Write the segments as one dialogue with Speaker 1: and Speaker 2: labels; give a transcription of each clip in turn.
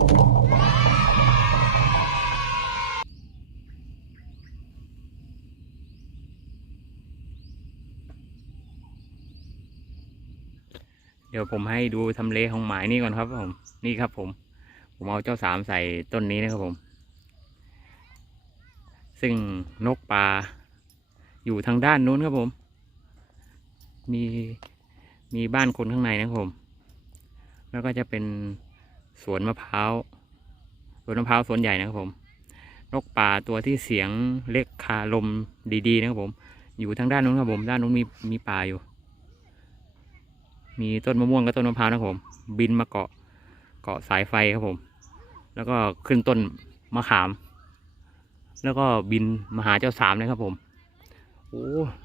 Speaker 1: เดี๋ยวผมให้ดูทำเลของหมายนี่ก่อนครับผมนี่ครับผม ผมเอาเจ้าสามใส่ต้นนี้นะครับผม ซึ่งนกปลาอยู่ทางด้านนู้นครับผม มีมีบ้านคนข้างในนะครับผม แล้วก็จะเป็น สวนมะพร้าวสวนมะพร้าวสวนใหญ่นะครับผม นกป่าตัวที่เสียงเล็กคาลมดีๆนะครับผม อยู่ทางด้านนู้นครับผมด้านนู้นมีมีป่าอยู่ มีต้นมะม่วงกับต้นมะพร้าวนะครับผม บินมาเกาะเกาะสายไฟครับผม แล้วก็ขึ้นต้นมะขาม แล้วก็บินมาหาเจ้าสามเลยครับผมโอ้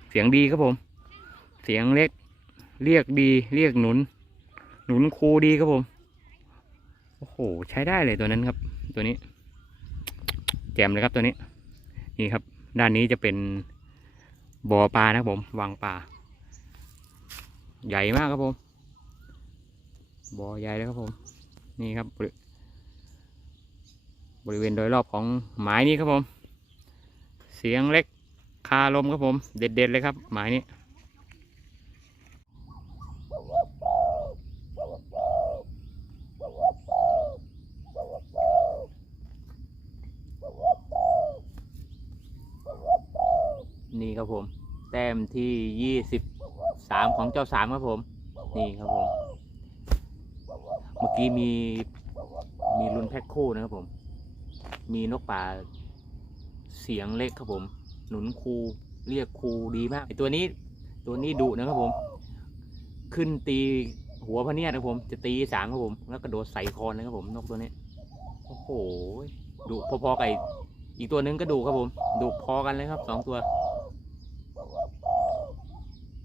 Speaker 1: เสียงดีครับผม เสียงเล็ก เรียกดี เรียกหนุน หนุนครูดีครับผม อ้โห ใช้ได้เลยตัวนั้นครับ ตัวนี้ แจ่มเลยครับตัวนี้ นี่ครับ ด้านนี้จะเป็นบ่อปลานะครับผมวางปลาใหญ่มากครับผมบ่อใหญ่เลยครับผม นี่ครับ บริบริเวณโดยรอบของหมายนี้ครับผม เสียงเล็กคาลมครับผม เด็ดๆเลยครับ หมายนี้ ครับผม แต้มที่ยี่สิบสามของเจ้าสามครับผม นี่ครับผม เมื่อกี้มีมีรุนแพ็คคู่นะครับผม มีนกป่าเสียงเล็กครับผม หนุนครูเรียกครูดีมากไอตัวนี้ตัวนี้ดุนะครับผม ขึ้นตีหัวพะเนียดนะครับผม จะตีสามครับผม แล้วกระโดดใส่คอนนะครับผม นกตัวนี้ โอ้โหดุพอๆกับอีกตัวหนึงก็ดุครับผมดุพอกันเลยครับสองตัว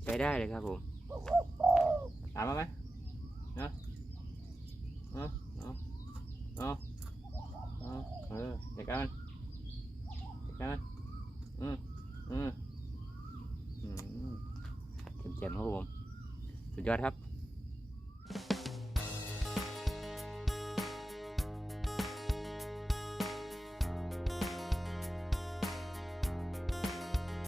Speaker 1: ใช้ได้เลยครับผมตามมาไหมเนาะเนาเอาเนาเอาเออเด็กกันเด็กกันอืมอืมอืมเจ็มๆครับผม สุดยอดครับ